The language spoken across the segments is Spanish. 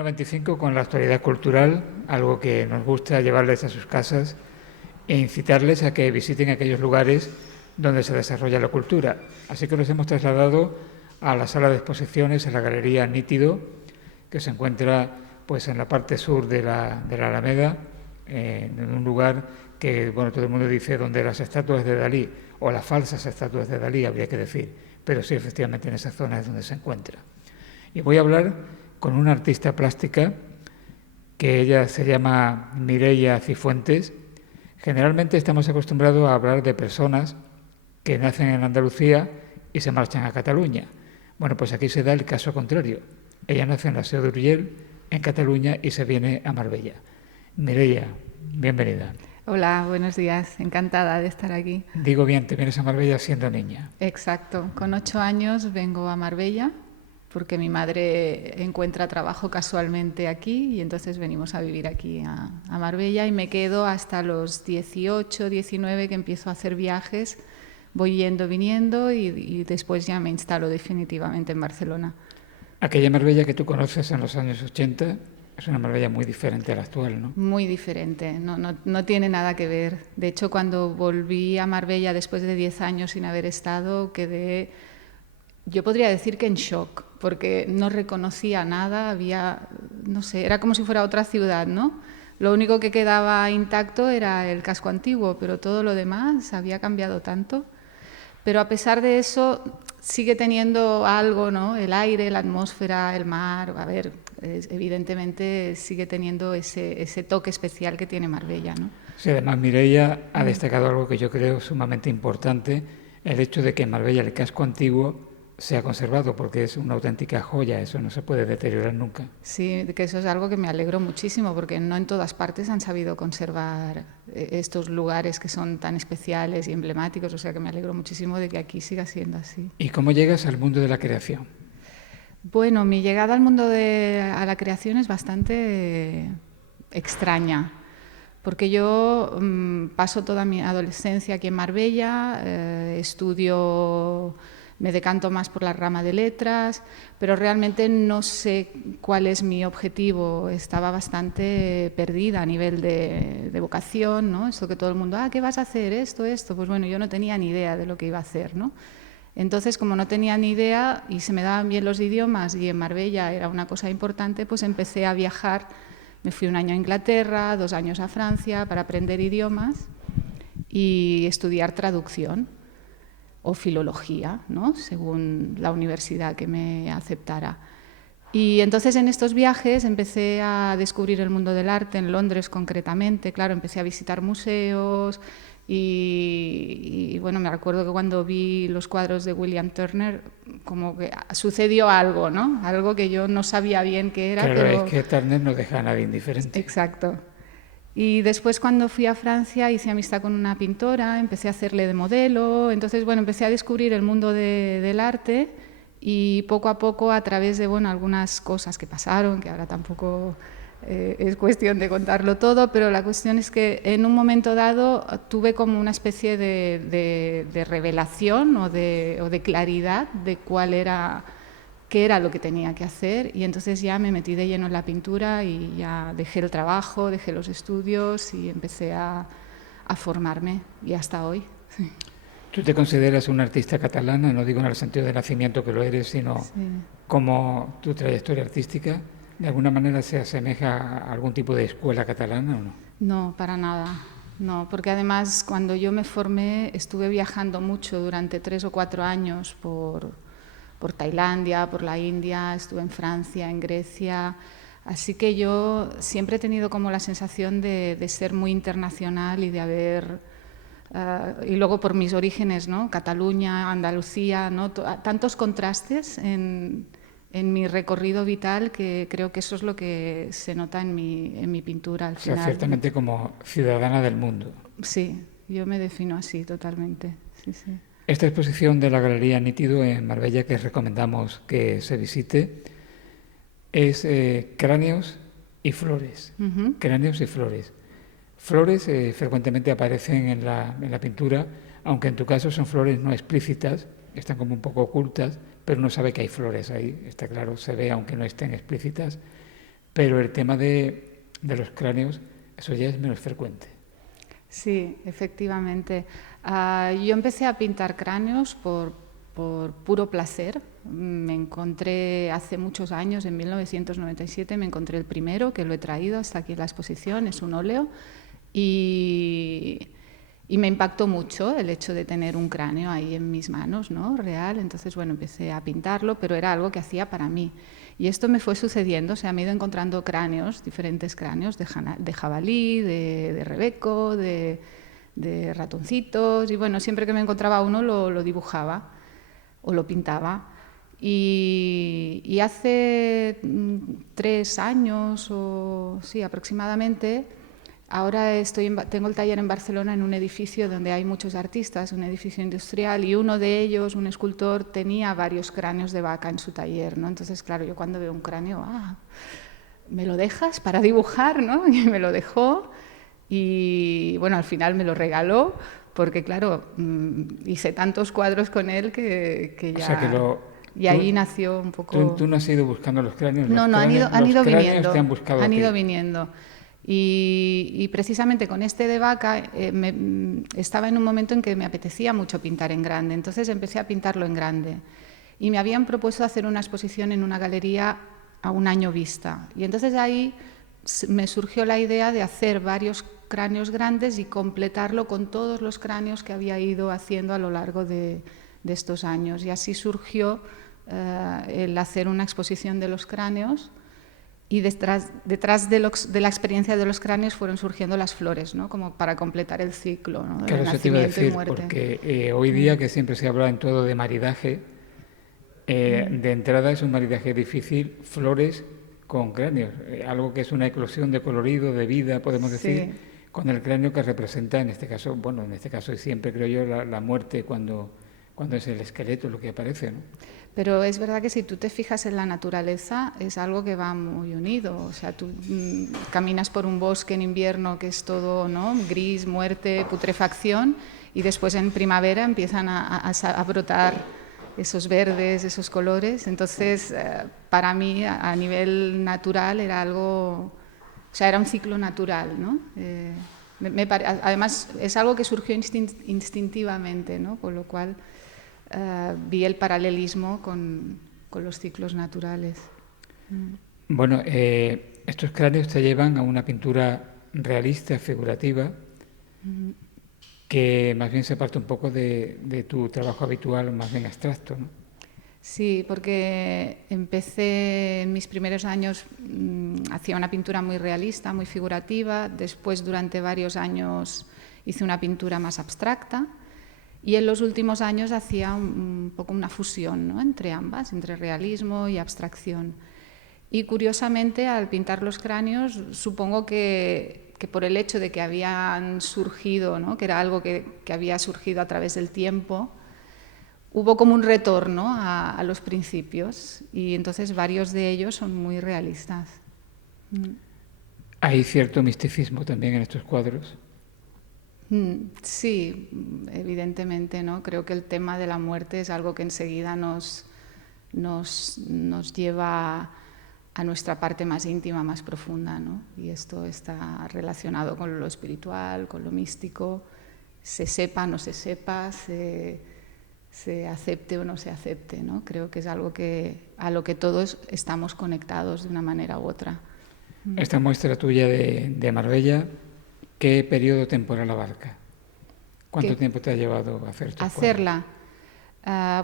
Pleno 25 con la actualidad cultural, algo que nos gusta llevarles a sus casas e incitarles a que visiten aquellos lugares donde se desarrolla la cultura. Así que nos hemos trasladado a la sala de exposiciones, en la Galería Nítido, que se encuentra pues en la parte sur de la Alameda, en un lugar que bueno, todo el mundo dice donde las estatuas de Dalí, o las falsas estatuas de Dalí, habría que decir, pero sí, efectivamente, en esa zona es donde se encuentra. Y voy a hablar con una artista plástica que ella se llama Mireia Cifuentes. Generalmente estamos acostumbrados a hablar de personas que nacen en Andalucía y se marchan a Cataluña. Bueno, pues aquí se da el caso contrario. Ella nace en la Seu d'Urgell, en Cataluña, y se viene a Marbella. Mireia, bienvenida. Hola, buenos días. Encantada de estar aquí. Digo bien, te vienes a Marbella siendo niña. Exacto. Con 8 años vengo a Marbella porque mi madre encuentra trabajo casualmente aquí y entonces venimos a vivir aquí a Marbella y me quedo hasta los 18, 19 que empiezo a hacer viajes. Voy yendo, viniendo y después ya me instalo definitivamente en Barcelona. Aquella Marbella que tú conoces en los años 80 es una Marbella muy diferente a la actual, ¿no? Muy diferente, no tiene nada que ver. De hecho, cuando volví a Marbella después de 10 años sin haber estado, quedé, yo podría decir que en shock, porque no reconocía nada, no sé, era como si fuera otra ciudad, ¿no? Lo único que quedaba intacto era el casco antiguo, pero todo lo demás había cambiado tanto. Pero a pesar de eso, sigue teniendo algo, ¿no? El aire, la atmósfera, el mar, a ver, evidentemente sigue teniendo ese toque especial que tiene Marbella, ¿no? Sí, además Mireia ha destacado algo que yo creo sumamente importante, el hecho de que en Marbella el casco antiguo se ha conservado, porque es una auténtica joya, eso no se puede deteriorar nunca. Sí, que eso es algo que me alegro muchísimo, porque no en todas partes han sabido conservar estos lugares que son tan especiales y emblemáticos, o sea que me alegro muchísimo de que aquí siga siendo así. ¿Y cómo llegas al mundo de la creación? Bueno, mi llegada al mundo a la creación es bastante extraña, porque yo paso toda mi adolescencia aquí en Marbella, estudio, me decanto más por la rama de letras, pero realmente no sé cuál es mi objetivo. Estaba bastante perdida a nivel de vocación, ¿no? Esto que todo el mundo, ¿qué vas a hacer? Esto. Pues bueno, yo no tenía ni idea de lo que iba a hacer, ¿no? Entonces, como no tenía ni idea y se me daban bien los idiomas y en Marbella era una cosa importante, pues empecé a viajar. Me fui 1 año a Inglaterra, 2 años a Francia para aprender idiomas y estudiar traducción o filología, ¿no? Según la universidad que me aceptara. Y entonces en estos viajes empecé a descubrir el mundo del arte, en Londres concretamente. Claro, empecé a visitar museos y bueno, me recuerdo que cuando vi los cuadros de William Turner, como que sucedió algo, ¿no? Algo que yo no sabía bien qué era. Claro, pero... es que Turner no deja a nadie indiferente. Exacto. Y después cuando fui a Francia hice amistad con una pintora, empecé a hacerle de modelo, entonces bueno, empecé a descubrir el mundo del arte y poco a poco a través de bueno, algunas cosas que pasaron, que ahora tampoco es cuestión de contarlo todo, pero la cuestión es que en un momento dado tuve como una especie de revelación o de claridad de qué era lo que tenía que hacer y entonces ya me metí de lleno en la pintura y ya dejé el trabajo, dejé los estudios y empecé a formarme y hasta hoy. ¿Tú te consideras una artista catalana? No digo en el sentido de nacimiento que lo eres, sino Sí. como tu trayectoria artística de alguna manera se asemeja a algún tipo de escuela catalana o no. No, para nada. No, porque además cuando yo me formé estuve viajando mucho durante 3 o 4 años por Tailandia, por la India, estuve en Francia, en Grecia. Así que yo siempre he tenido como la sensación de ser muy internacional y de haber... y luego por mis orígenes, ¿no? Cataluña, Andalucía, ¿no? Tantos contrastes en mi recorrido vital que creo que eso es lo que se nota en mi pintura al final. O sea, ciertamente como ciudadana del mundo. Sí, yo me defino así totalmente. Sí, sí. Esta exposición de la Galería Nítido en Marbella, que recomendamos que se visite, es Cráneos y Flores. Uh-huh. Cráneos y Flores. Flores frecuentemente aparecen en la pintura, aunque en tu caso son flores no explícitas, están como un poco ocultas, pero uno sabe que hay flores ahí, está claro, se ve aunque no estén explícitas. pero el tema de los cráneos, eso ya es menos frecuente. Sí, efectivamente. Yo empecé a pintar cráneos por puro placer. Me encontré hace muchos años, en 1997, me encontré el primero, que lo he traído hasta aquí en la exposición, es un óleo, y me impactó mucho el hecho de tener un cráneo ahí en mis manos, ¿no? Real. Entonces, bueno, empecé a pintarlo, pero era algo que hacía para mí. Y esto me fue sucediendo, o sea, me he ido encontrando cráneos, diferentes cráneos de jabalí, de rebeco, de ratoncitos, y bueno, siempre que me encontraba uno lo dibujaba o lo pintaba. Y hace 3 años, o sí, aproximadamente, ahora tengo el taller en Barcelona, en un edificio donde hay muchos artistas, un edificio industrial, y uno de ellos, un escultor, tenía varios cráneos de vaca en su taller, ¿no? Entonces, claro, yo cuando veo un cráneo, ¿me lo dejas para dibujar, no? Y me lo dejó, y bueno, al final me lo regaló, porque claro, hice tantos cuadros con él que ya... O sea que Y ahí nació un poco... tú no has ido buscando los cráneos, No, los han ido cráneos viniendo. te han buscado a Han ti. ido viniendo. Y precisamente con este de vaca estaba en un momento en que me apetecía mucho pintar en grande, entonces empecé a pintarlo en grande. Y me habían propuesto hacer una exposición en una galería a 1 año vista. Y entonces ahí me surgió la idea de hacer varios cráneos grandes y completarlo con todos los cráneos que había ido haciendo a lo largo de estos años. Y así surgió el hacer una exposición de los cráneos, y detrás de la experiencia de los cráneos fueron surgiendo las flores, ¿no? Como para completar el ciclo, ¿no? Claro, De eso te iba a nacimiento y decir, muerte. porque hoy día que siempre se habla en todo de maridaje, de entrada es un maridaje difícil, flores con cráneos, algo que es una eclosión de colorido, de vida, podemos decir, Sí. con el cráneo que representa, en este caso, y siempre creo yo, la muerte cuando es el esqueleto lo que aparece, ¿no? Pero es verdad que si tú te fijas en la naturaleza es algo que va muy unido. O sea, tú caminas por un bosque en invierno que es todo, ¿no?, gris, muerte, putrefacción, y después en primavera empiezan a brotar esos verdes, esos colores. Entonces, para mí, a nivel natural, era algo... O sea, era un ciclo natural, ¿no? Además, es algo que surgió instintivamente, ¿no? Con lo cual... vi el paralelismo con los ciclos naturales. Bueno, estos cráneos te llevan a una pintura realista, figurativa, que más bien se parte un poco de tu trabajo habitual, más bien abstracto, ¿no? Sí, porque empecé en mis primeros años, hacía una pintura muy realista, muy figurativa. Después, durante varios años, hice una pintura más abstracta. Y en los últimos años hacía un poco una fusión, ¿no?, entre ambas, entre realismo y abstracción. Y curiosamente, al pintar los cráneos, supongo que por el hecho de que habían surgido, ¿no?, que era algo que había surgido a través del tiempo, hubo como un retorno a los principios, y entonces varios de ellos son muy realistas. Hay cierto misticismo también en estos cuadros. Sí, evidentemente, ¿no? Creo que el tema de la muerte es algo que enseguida nos lleva a nuestra parte más íntima, más profunda, ¿no? Y esto está relacionado con lo espiritual, con lo místico, se sepa o no se sepa, se acepte o no se acepte, ¿no? Creo que es algo a lo que todos estamos conectados de una manera u otra. Esta muestra tuya de Marbella, ¿qué periodo temporal abarca? ¿Cuánto tiempo te ha llevado a hacer estos hacerla?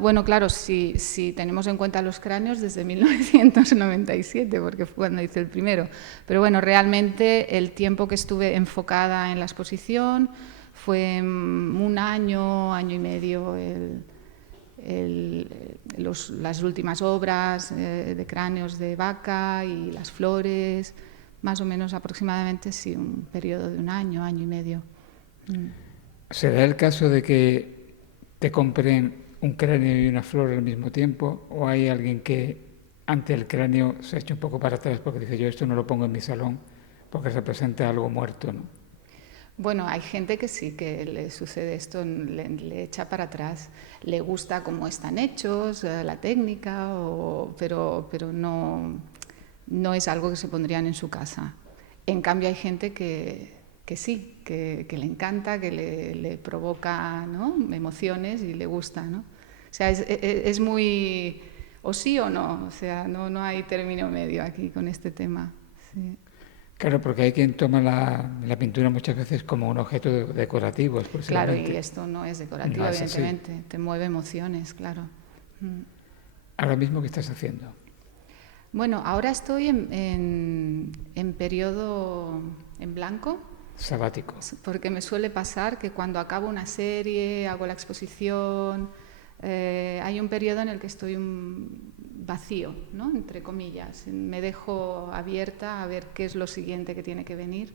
Bueno, claro, si tenemos en cuenta los cráneos, desde 1997, porque fue cuando hice el primero. Pero bueno, realmente el tiempo que estuve enfocada en la exposición fue 1 año, año y medio, las últimas obras de cráneos de vaca y las flores, más o menos aproximadamente, sí, un periodo de 1 año, año y medio. ¿Se da el caso de que te compren un cráneo y una flor al mismo tiempo? ¿O hay alguien que ante el cráneo se echa un poco para atrás porque dice, yo esto no lo pongo en mi salón porque representa algo muerto, ¿no? Bueno, hay gente que sí que le sucede esto, le echa para atrás, le gusta cómo están hechos, la técnica, pero no no es algo que se pondrían en su casa. En cambio hay gente que sí, que le encanta, que le provoca, ¿no?, emociones y le gusta, ¿no? O sea, es muy o sí o no, o sea, no hay término medio aquí con este tema. Sí. Claro, porque hay quien toma la pintura muchas veces como un objeto decorativo, Claro, exclusivamente. y esto no es decorativo, No es así. evidentemente, te mueve emociones, claro. Ahora mismo, ¿qué estás haciendo? Bueno, ahora estoy en periodo en blanco, Sabático. porque me suele pasar que cuando acabo una serie, hago la exposición, hay un periodo en el que estoy vacío, ¿no?, entre comillas. Me dejo abierta a ver qué es lo siguiente que tiene que venir,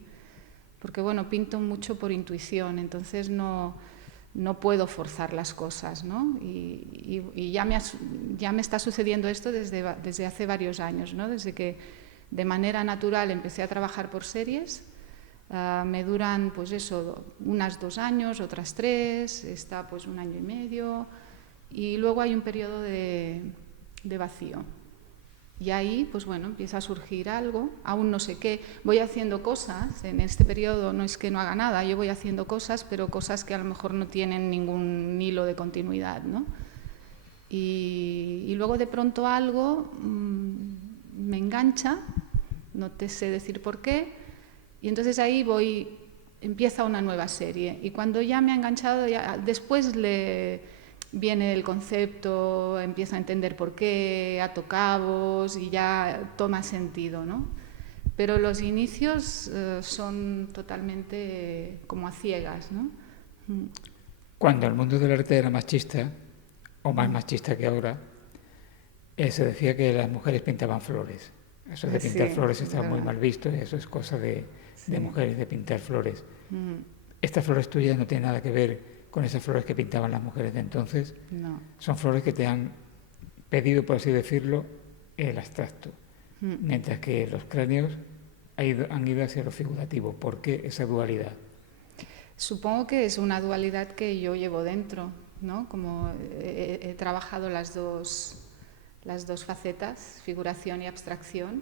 porque bueno, pinto mucho por intuición, entonces no puedo forzar las cosas, ¿no? Y ya me está sucediendo esto desde hace varios años, ¿no? Desde que de manera natural empecé a trabajar por series. Me duran, pues eso, unas 2 años, otras 3, está pues 1 año y medio, y luego hay un periodo de vacío. Y ahí, pues bueno, empieza a surgir algo, aún no sé qué. Voy haciendo cosas, en este periodo no es que no haga nada, yo voy haciendo cosas, pero cosas que a lo mejor no tienen ningún hilo de continuidad, ¿no? Y luego de pronto algo me engancha, no te sé decir por qué, y entonces ahí empieza una nueva serie. Y cuando ya me ha enganchado, después viene el concepto, empieza a entender por qué, ato cabos y ya toma sentido, ¿no? Pero los inicios son totalmente como a ciegas, ¿no? Cuando el mundo del arte era machista, o más machista que ahora, se decía que las mujeres pintaban flores. Eso de pintar Sí, flores es estaba muy verdad. mal visto, y eso es cosa de mujeres, de pintar flores. Mm, Estas flores tuyas no tienen nada que ver con esas flores que pintaban las mujeres de entonces. no. Son flores que te han pedido, por así decirlo, el abstracto, mientras que los cráneos han ido hacia lo figurativo. ¿Por qué esa dualidad? Supongo que es una dualidad que yo llevo dentro, ¿no? Como he trabajado las dos facetas, figuración y abstracción.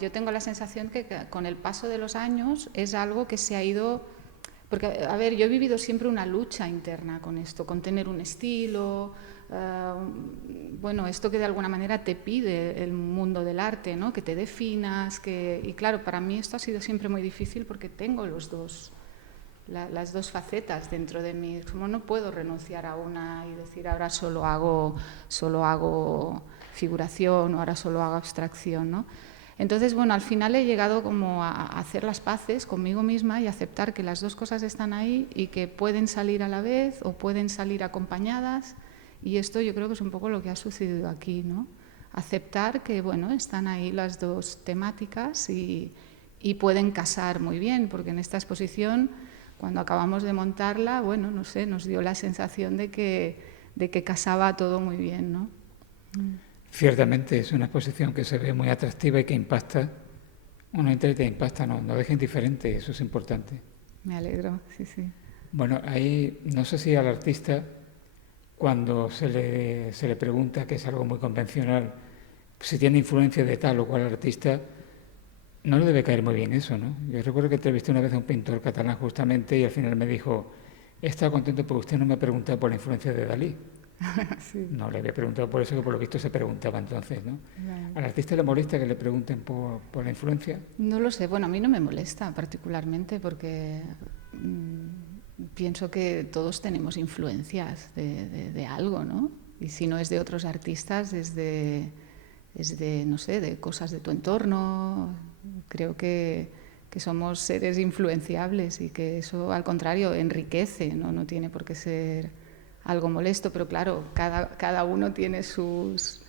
Yo tengo la sensación que con el paso de los años es algo que se ha ido... Porque, a ver, yo he vivido siempre una lucha interna con esto, con tener un estilo, bueno, esto que de alguna manera te pide el mundo del arte, ¿no? Que te definas, y claro, para mí esto ha sido siempre muy difícil porque tengo las dos facetas dentro de mí. Como no puedo renunciar a una y decir ahora solo hago figuración o ahora solo hago abstracción, ¿no? Entonces, bueno, al final he llegado como a hacer las paces conmigo misma y aceptar que las dos cosas están ahí y que pueden salir a la vez o pueden salir acompañadas, y esto yo creo que es un poco lo que ha sucedido aquí, ¿no? Aceptar que, bueno, están ahí las dos temáticas y pueden casar muy bien, porque en esta exposición, cuando acabamos de montarla, bueno, no sé, nos dio la sensación de que casaba todo muy bien, ¿no? Ciertamente es una exposición que se ve muy atractiva y que impacta. Uno entra y te impacta, no deja indiferente, eso es importante. Me alegro, sí, sí. Bueno, ahí no sé si al artista, cuando se le pregunta, que es algo muy convencional, si tiene influencia de tal o cual artista, no le debe caer muy bien eso, ¿no? Yo recuerdo que entrevisté una vez a un pintor catalán justamente y al final me dijo, he estado contento porque usted no me ha preguntado por la influencia de Dalí. Sí. No le había preguntado por eso, que por lo visto se preguntaba entonces, ¿no? Vale. ¿Al artista le molesta que le pregunten por la influencia? No lo sé, bueno, a mí no me molesta particularmente porque pienso que todos tenemos influencias de algo, ¿no? Y si no es de otros artistas, es de, no sé, de cosas de tu entorno. Creo que somos seres influenciables y que eso, al contrario, enriquece, ¿no? No tiene por qué ser algo molesto, pero claro, cada uno tiene sus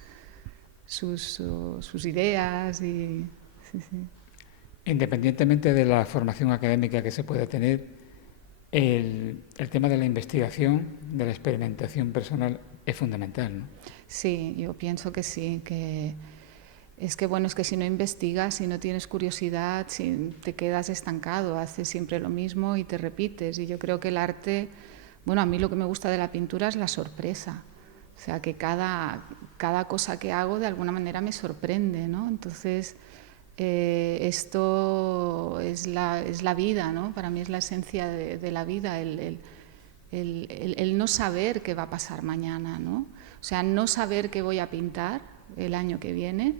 ideas y... Sí, sí. Independientemente de la formación académica que se pueda tener, el tema de la investigación, de la experimentación personal, es fundamental, ¿no? Sí, yo pienso que sí, que es que bueno, es que si no investigas, si no tienes curiosidad, si te quedas estancado, haces siempre lo mismo y te repites. Y yo creo que el arte, bueno, a mí lo que me gusta de la pintura es la sorpresa. O sea, que cada cada cosa que hago de alguna manera me sorprende, ¿no? Entonces, esto es la vida, ¿no? Para mí es la esencia de la vida, el no saber qué va a pasar mañana, ¿no? O sea, no saber qué voy a pintar el año que viene.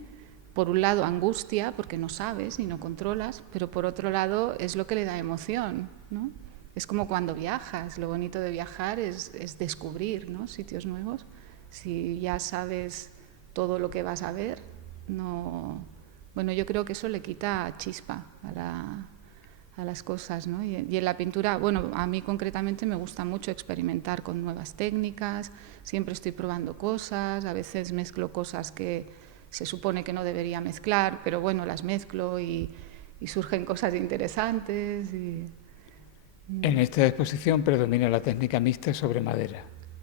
Por un lado, angustia, porque no sabes y no controlas, pero por otro lado es lo que le da emoción, ¿no? Es como cuando viajas, lo bonito de viajar es descubrir, ¿no? Sitios nuevos. Si ya sabes todo lo que vas a ver, no... Bueno, yo creo que eso le quita chispa a las cosas, ¿no? Y en la pintura, bueno, a mí concretamente me gusta mucho experimentar con nuevas técnicas, siempre estoy probando cosas, a veces mezclo cosas que se supone que no debería mezclar, pero bueno, las mezclo y surgen cosas interesantes. En esta exposición predomina la técnica mixta sobre madera.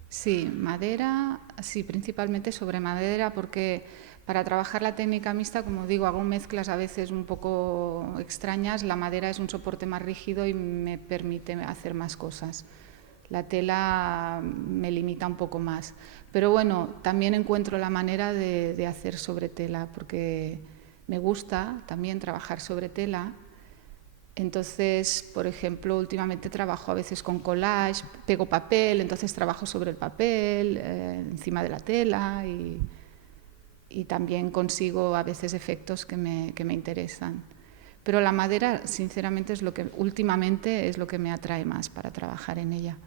Sí, madera, sí, principalmente sobre madera, porque para trabajar la técnica mixta, como digo, hago mezclas a veces un poco extrañas. La madera es un soporte más rígido y me permite hacer más cosas. La tela me limita un poco más. Pero bueno, también encuentro la manera de hacer sobre tela, porque me gusta también trabajar sobre tela. Entonces, por ejemplo, últimamente trabajo a veces con collage, pego papel, entonces trabajo sobre el papel, encima de la tela y también consigo a veces efectos que me interesan. Pero la madera, sinceramente, es lo que últimamente es lo que me atrae más para trabajar en ella.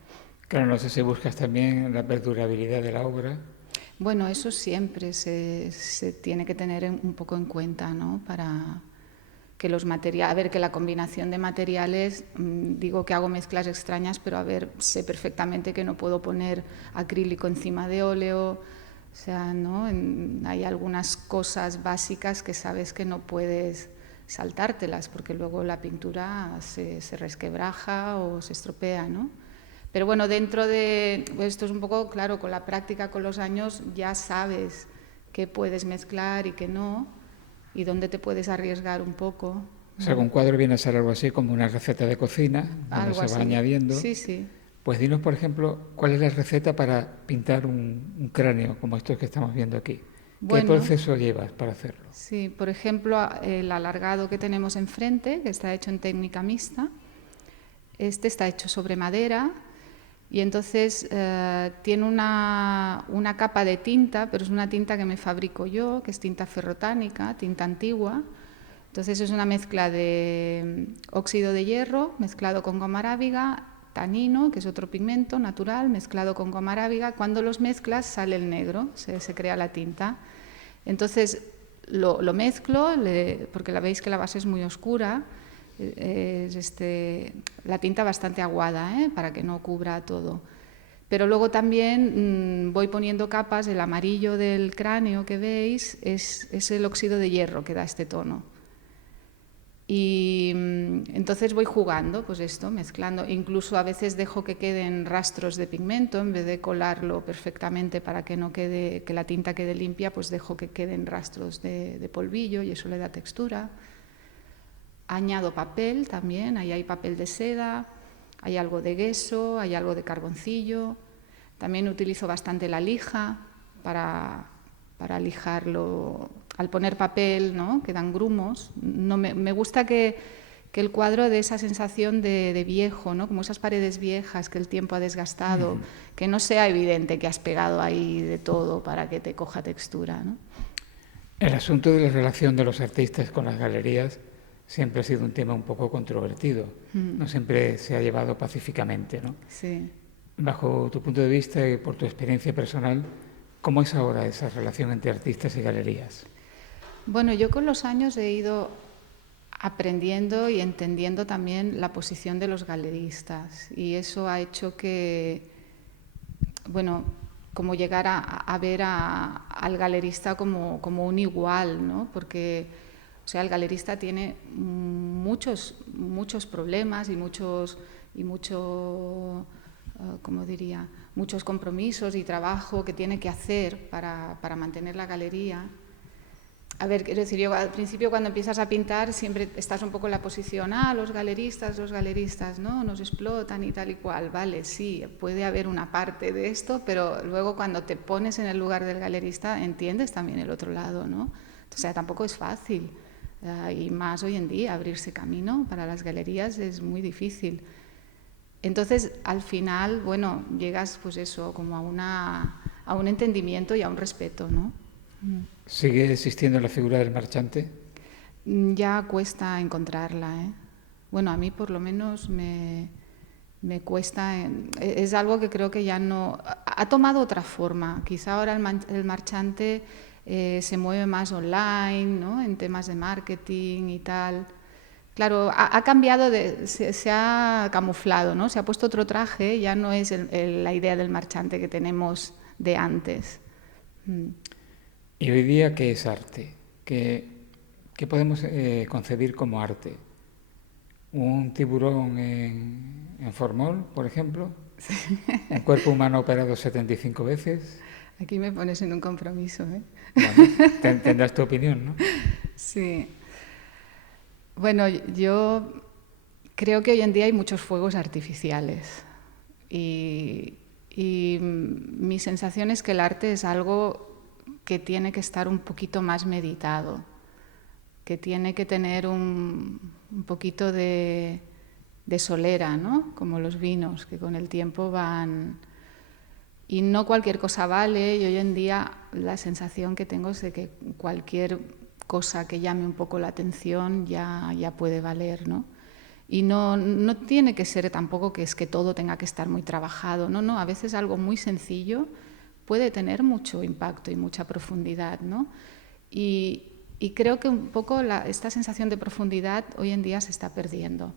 Claro, no sé si buscas también la perdurabilidad de la obra. Bueno, eso siempre se tiene que tener un poco en cuenta, ¿no? Para que los materiales, a ver, que la combinación de materiales, digo que hago mezclas extrañas, pero a ver, sé perfectamente que no puedo poner acrílico encima de óleo, o sea, ¿no? Hay algunas cosas básicas que sabes que no puedes saltártelas, porque luego la pintura se resquebraja o se estropea, ¿no? Pero bueno, dentro de esto es un poco, claro, con la práctica, con los años, ya sabes qué puedes mezclar y qué no, y dónde te puedes arriesgar un poco. O sea, un cuadro viene a ser algo así como una receta de cocina, donde Algo se va así. añadiendo. Sí, sí. Pues dinos, por ejemplo, cuál es la receta para pintar un cráneo como estos que estamos viendo aquí. ¿Qué Bueno, proceso llevas para hacerlo? sí, por ejemplo, el alargado que tenemos enfrente, que está hecho en técnica mixta, este está hecho sobre madera y entonces tiene una capa de tinta, pero es una tinta que me fabrico yo, que es tinta ferrotánica, tinta antigua. Entonces es una mezcla de óxido de hierro mezclado con goma arábiga, tanino, que es otro pigmento natural, mezclado con goma arábiga. Cuando los mezclas sale el negro, se crea la tinta. Entonces lo mezclo, porque la veis que la base es muy oscura, es la tinta bastante aguada, para que no cubra todo. Pero luego también voy poniendo capas, el amarillo del cráneo que veis es el óxido de hierro que da este tono. Y entonces voy jugando, pues esto, mezclando. Incluso a veces dejo que queden rastros de pigmento, en vez de colarlo perfectamente para que no quede, que la tinta quede limpia, pues dejo que queden rastros de polvillo y eso le da textura. Añado papel también, ahí hay papel de seda, hay algo de gesso, hay algo de carboncillo. También utilizo bastante la lija para lijarlo. Al poner papel, ¿no? Quedan grumos. No me gusta que el cuadro dé esa sensación de viejo, ¿no? Como esas paredes viejas que el tiempo ha desgastado, que no sea evidente que has pegado ahí de todo para que te coja textura, ¿no? El asunto de la relación de los artistas con las galerías siempre ha sido un tema un poco controvertido. No siempre se ha llevado pacíficamente, ¿no? Sí. Bajo tu punto de vista y por tu experiencia personal, ¿cómo es ahora esa relación entre artistas y galerías? Bueno, yo con los años he ido aprendiendo y entendiendo también la posición de los galeristas y eso ha hecho que, bueno, como llegar a ver al galerista como un igual, ¿no? Porque, o sea, el galerista tiene muchos problemas y ¿cómo diría? Muchos compromisos y trabajo que tiene que hacer para mantener la galería. A ver, quiero decir, yo al principio cuando empiezas a pintar siempre estás un poco en la posición, los galeristas, ¿no? Nos explotan y tal y cual, vale, sí, puede haber una parte de esto, pero luego cuando te pones en el lugar del galerista entiendes también el otro lado, ¿no? O sea, tampoco es fácil, y más hoy en día abrirse camino para las galerías es muy difícil. Entonces, al final, bueno, llegas pues eso, como a un entendimiento y a un respeto, ¿no? ¿Sigue existiendo la figura del marchante? Ya cuesta encontrarla, ¿eh? Bueno, a mí por lo menos me cuesta. Es algo que creo que ya no... Ha tomado otra forma. Quizá ahora el marchante se mueve más online, ¿no? En temas de marketing y tal. Claro, ha cambiado, se ha camuflado, ¿no? Se ha puesto otro traje, ya no es la idea del marchante que tenemos de antes. ¿Y hoy día qué es arte? ¿Qué podemos concebir como arte? ¿Un tiburón en formol, por ejemplo? ¿Un cuerpo humano operado 75 veces? Aquí me pones en un compromiso, ¿eh? Bueno, tendrás tu opinión, ¿no? Sí. Bueno, yo creo que hoy en día hay muchos fuegos artificiales y mi sensación es que el arte es algo que tiene que estar un poquito más meditado, que tiene que tener un poquito de solera, ¿no? Como los vinos, que con el tiempo van... Y no cualquier cosa vale, y hoy en día la sensación que tengo es de que cualquier cosa que llame un poco la atención ya puede valer, ¿no? Y no tiene que ser tampoco que es que todo tenga que estar muy trabajado, no, a veces algo muy sencillo puede tener mucho impacto y mucha profundidad, ¿no? Y creo que un poco esta sensación de profundidad hoy en día se está perdiendo.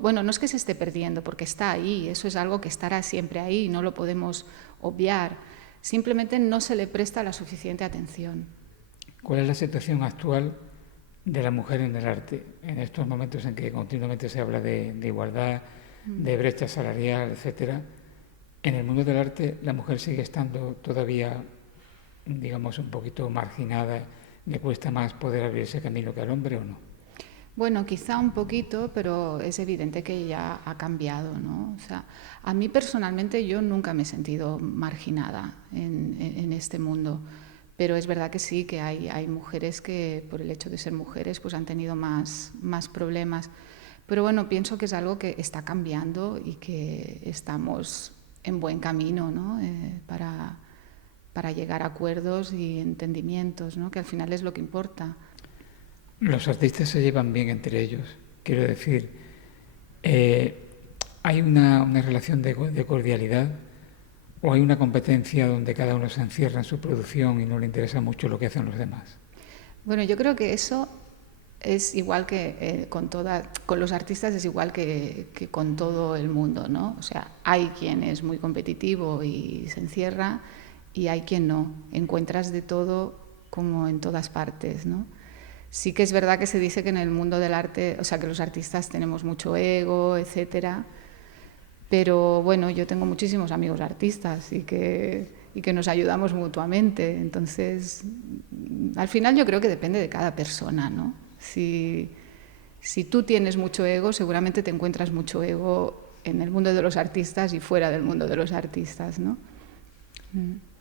Bueno, no es que se esté perdiendo, porque está ahí, eso es algo que estará siempre ahí, no lo podemos obviar. Simplemente no se le presta la suficiente atención. ¿Cuál es la situación actual de la mujer en el arte? En estos momentos en que continuamente se habla de igualdad, de brecha salarial, etcétera. En el mundo del arte, la mujer sigue estando todavía, digamos, un poquito marginada. ¿Le cuesta más poder abrirse camino que al hombre o no? Bueno, quizá un poquito, pero es evidente que ya ha cambiado, ¿no? O sea, a mí personalmente yo nunca me he sentido marginada en este mundo, pero es verdad que sí, que hay mujeres que por el hecho de ser mujeres pues han tenido más problemas. Pero bueno, pienso que es algo que está cambiando y que estamos en buen camino, ¿no? Para llegar a acuerdos y entendimientos, ¿no? Que al final es lo que importa. Los artistas se llevan bien entre ellos. Quiero decir, ¿hay una relación de cordialidad o hay una competencia donde cada uno se encierra en su producción y no le interesa mucho lo que hacen los demás? Bueno, yo creo que eso es igual que con los artistas, es igual que con todo el mundo, ¿no? O sea, hay quien es muy competitivo y se encierra y hay quien no. Encuentras de todo como en todas partes, ¿no? Sí que es verdad que se dice que en el mundo del arte, o sea, que los artistas tenemos mucho ego, etcétera, pero bueno, yo tengo muchísimos amigos artistas y que nos ayudamos mutuamente. Entonces, al final yo creo que depende de cada persona, ¿no? Si tú tienes mucho ego, seguramente te encuentras mucho ego en el mundo de los artistas y fuera del mundo de los artistas, ¿no?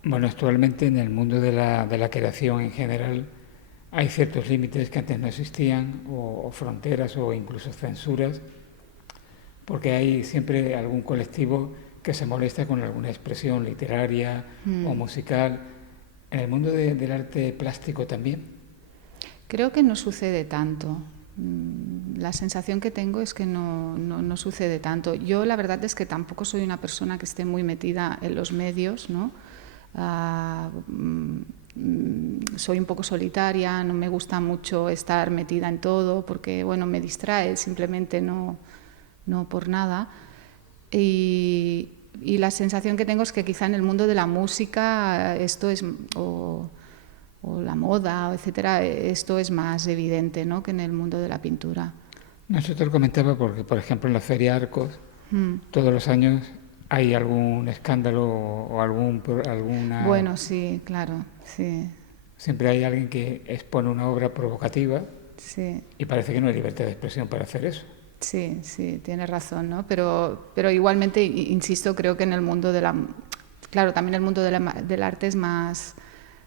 Bueno, actualmente en el mundo de la creación en general hay ciertos límites que antes no existían, o fronteras o incluso censuras, porque hay siempre algún colectivo que se molesta con alguna expresión literaria o musical. En el mundo del arte plástico también. Creo que no sucede tanto. La sensación que tengo es que no sucede tanto. Yo la verdad es que tampoco soy una persona que esté muy metida en los medios, ¿no? Soy un poco solitaria, no me gusta mucho estar metida en todo porque, bueno, me distrae, simplemente no por nada. Y la sensación que tengo es que quizá en el mundo de la música esto es, o la moda, etcétera, esto es más evidente, ¿no? Que en el mundo de la pintura. Nosotros comentaba porque, por ejemplo, en la Feria Arcos, todos los años hay algún escándalo o alguna... Bueno, sí, claro, sí. Siempre hay alguien que expone una obra provocativa Sí. y parece que no hay libertad de expresión para hacer eso. Sí, sí, tienes razón, ¿no? Pero igualmente, insisto, creo que en el mundo de la... Claro, también el mundo del arte es más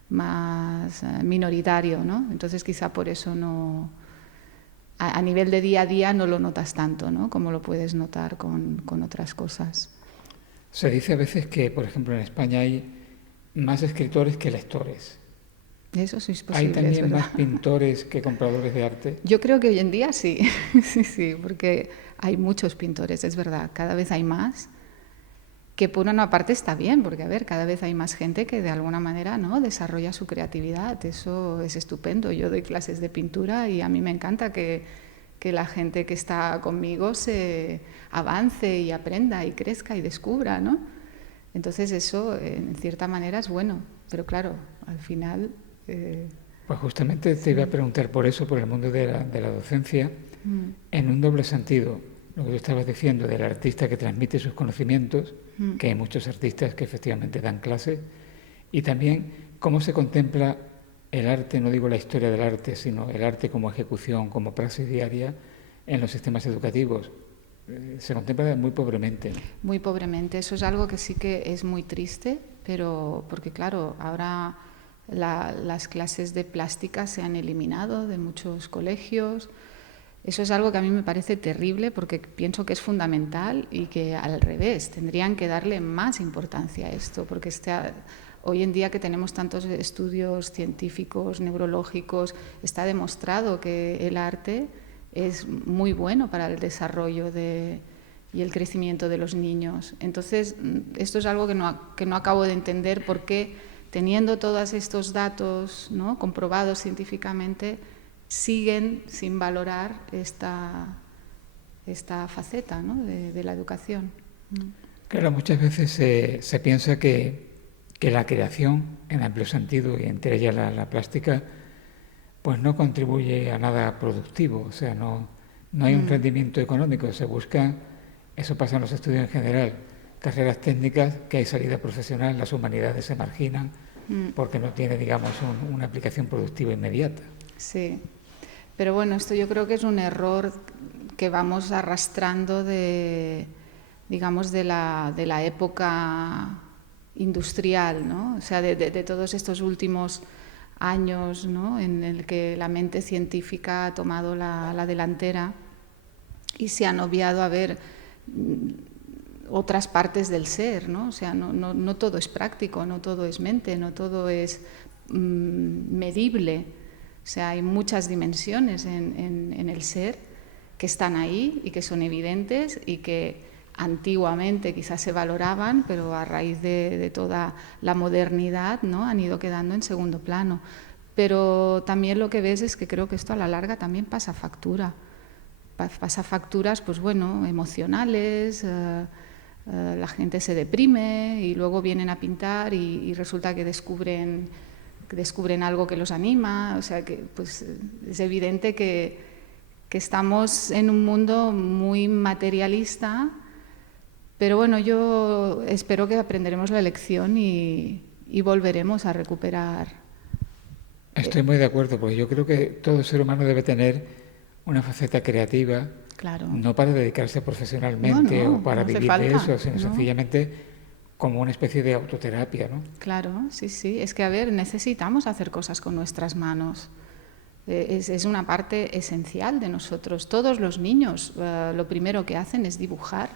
minoritario, ¿no? Entonces quizá por eso no... A nivel de día a día no lo notas tanto, ¿no? Como lo puedes notar con otras cosas. Se dice a veces que, por ejemplo, en España hay más escritores que lectores. Eso sí es ¿Hay posible, es también verdad. más pintores que compradores de arte? Yo creo que hoy en día sí, sí, sí, porque hay muchos pintores, es verdad, cada vez hay más, que por una parte está bien, porque a ver, cada vez hay más gente que de alguna manera, ¿no?, desarrolla su creatividad, eso es estupendo. Yo doy clases de pintura y a mí me encanta que la gente que está conmigo se avance y aprenda y crezca y descubra, ¿no? Entonces eso, en cierta manera, es bueno, pero claro, al final... Pues justamente te iba a preguntar por eso, por el mundo de la docencia, en un doble sentido. Lo que tú estabas diciendo del artista que transmite sus conocimientos, que hay muchos artistas que efectivamente dan clases, y también cómo se contempla el arte, no digo la historia del arte, sino el arte como ejecución, como praxis diaria en los sistemas educativos. Se contempla muy pobremente, ¿no? Muy pobremente. Eso es algo que sí que es muy triste, pero porque claro, ahora las clases de plástica se han eliminado de muchos colegios. Eso es algo que a mí me parece terrible porque pienso que es fundamental y que al revés, tendrían que darle más importancia a esto, porque hoy en día que tenemos tantos estudios científicos, neurológicos, está demostrado que el arte es muy bueno para el desarrollo y el crecimiento de los niños. Entonces, esto es algo que no acabo de entender por qué, teniendo todos estos datos, ¿no?, comprobados científicamente, siguen sin valorar esta faceta, ¿no?, de la educación. Claro, muchas veces se piensa que la creación, en amplio sentido, y entre ellas la plástica, pues no contribuye a nada productivo, o sea, no hay un rendimiento económico, se busca, eso pasa en los estudios en general, carreras técnicas, que hay salida profesional, las humanidades se marginan, porque no tiene, digamos, una aplicación productiva inmediata. Sí, pero bueno, esto yo creo que es un error que vamos arrastrando digamos, de la época industrial, ¿no? O sea, de todos estos últimos años, ¿no?, en el que la mente científica ha tomado la delantera y se han obviado a ver otras partes del ser, ¿no? O sea, no todo es práctico, no todo es mente, no todo es medible. O sea, hay muchas dimensiones en el ser que están ahí y que son evidentes y que antiguamente quizás se valoraban, pero a raíz de toda la modernidad, ¿no?, han ido quedando en segundo plano. Pero también lo que ves es que creo que esto a la larga también pasa factura. Pasa facturas, pues bueno, emocionales, la gente se deprime y luego vienen a pintar y resulta que descubren algo que los anima. O sea, que pues es evidente que estamos en un mundo muy materialista. Pero bueno, yo espero que aprenderemos la lección y volveremos a recuperar. Estoy muy de acuerdo, porque yo creo que todo ser humano debe tener una faceta creativa, Claro. no para dedicarse profesionalmente o para no hace vivir de falta, eso, sino ¿no? sencillamente como una especie de autoterapia, ¿no? Claro, sí, sí. Es que, a ver, necesitamos hacer cosas con nuestras manos. Es una parte esencial de nosotros. Todos los niños lo primero que hacen es dibujar,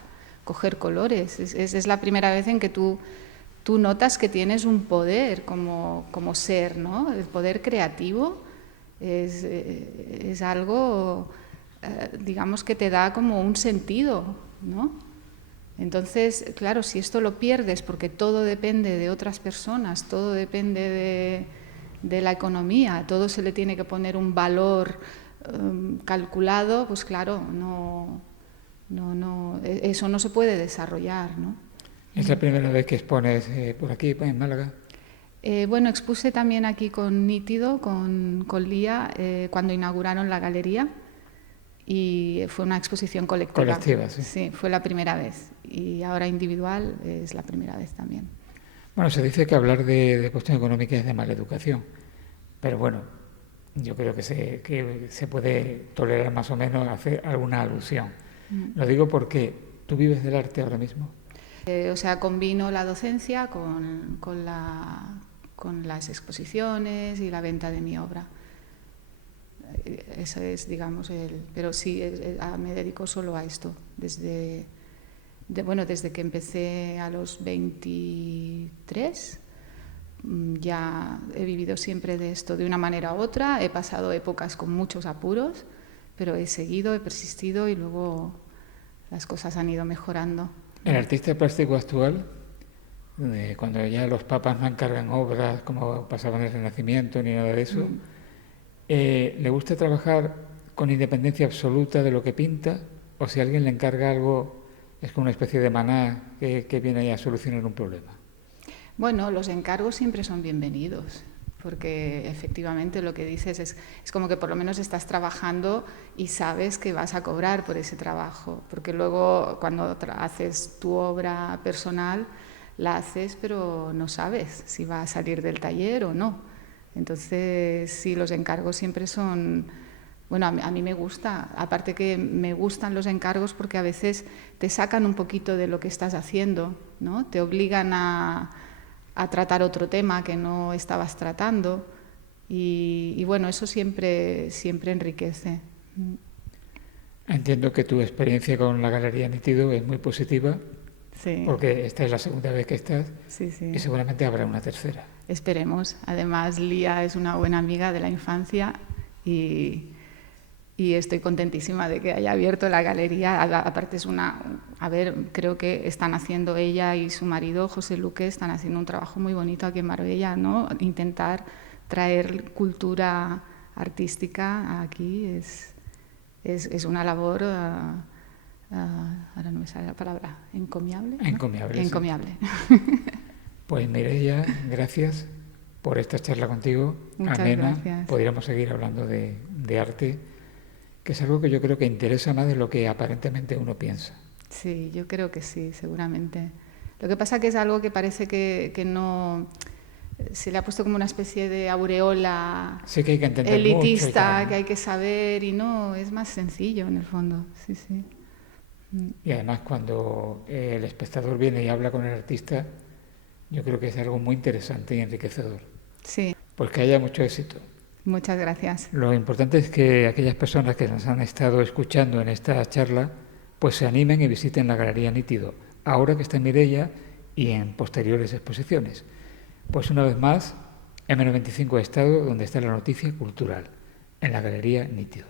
coger colores. Es la primera vez en que tú notas que tienes un poder como ser, ¿no? El poder creativo es algo, digamos, que te da como un sentido, ¿no? Entonces, claro, si esto lo pierdes porque todo depende de otras personas, todo depende de la economía, todo se le tiene que poner un valor calculado, pues claro, eso no se puede desarrollar, ¿no? ¿Es la primera vez que expones por aquí, en Málaga? Bueno, expuse también aquí con Nítido, con Lía, cuando inauguraron la galería, y fue una exposición colectiva. Colectiva, sí. Sí, fue la primera vez, y ahora individual es la primera vez también. Bueno, se dice que hablar de cuestión económica es de mala educación. pero bueno, yo creo que se puede tolerar más o menos hacer alguna alusión. Lo digo porque tú vives del arte ahora mismo. O sea, combino la docencia con las exposiciones y la venta de mi obra. Eso es, digamos, pero sí, me dedico solo a esto. Desde que empecé a los 23, ya he vivido siempre de esto, de una manera u otra. He pasado épocas con muchos apuros, pero he seguido, he persistido y luego las cosas han ido mejorando. El artista plástico actual, cuando ya los papas no encargan obras como pasaba en el Renacimiento ni nada de eso, ¿le gusta trabajar con independencia absoluta de lo que pinta? ¿O si alguien le encarga algo, es como una especie de maná que viene ahí a solucionar un problema? Bueno, los encargos siempre son bienvenidos, porque efectivamente lo que dices es como que por lo menos estás trabajando y sabes que vas a cobrar por ese trabajo, porque luego cuando haces tu obra personal, la haces pero no sabes si va a salir del taller o no. Entonces, sí, los encargos siempre son... Bueno, a mí me gusta, aparte que me gustan los encargos porque a veces te sacan un poquito de lo que estás haciendo, ¿no? Te obligan a tratar otro tema que no estabas tratando y bueno, eso siempre enriquece. Entiendo que tu experiencia con la Galería Nítido es muy positiva, Sí. porque esta es la segunda vez que estás Sí, sí. y seguramente habrá una tercera. Esperemos. Además, Lía es una buena amiga de la infancia y estoy contentísima de que haya abierto la galería. Aparte creo que están haciendo ella y su marido, José Luque, están haciendo un trabajo muy bonito aquí en Marbella, ¿no? Intentar traer cultura artística aquí es una labor, ahora no me sale la palabra, encomiable, ¿no? Encomiable. Encomiable. Sí. Pues Mireia, gracias por esta charla contigo. Muchas amena. Gracias. Podríamos seguir hablando de arte, que es algo que yo creo que interesa más de lo que aparentemente uno piensa. Sí, yo creo que sí, seguramente. Lo que pasa que es algo que parece que no... Se le ha puesto como una especie de aureola Sí que hay que entender elitista, mucho y que hay que saber, y no, es más sencillo en el fondo. Sí, sí. Y además cuando el espectador viene y habla con el artista, yo creo que es algo muy interesante y enriquecedor. Sí. Pues que haya mucho éxito. Muchas gracias. Lo importante es que aquellas personas que nos han estado escuchando en esta charla, pues se animen y visiten la Galería Nítido, ahora que está en Mireia y en posteriores exposiciones. Pues una vez más, M95 Estado, donde está la noticia cultural, en la Galería Nítido.